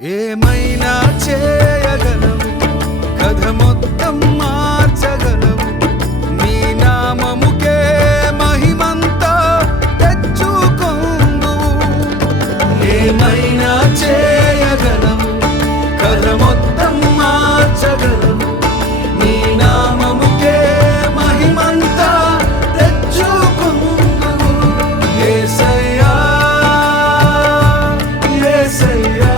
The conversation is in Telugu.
ఏమైనా చేయగలవు, కథ మొత్తం మార్చగలవు. నీ నామముకే మహిమంతా తెచ్చుకొందువు. ఏమైనా చేయగలవు, కథ మొత్తం మార్చగలవు. నీ నామముకే మహిమంతా తెచ్చుకొందువు. యేసయ్యా, యేసయ్యా.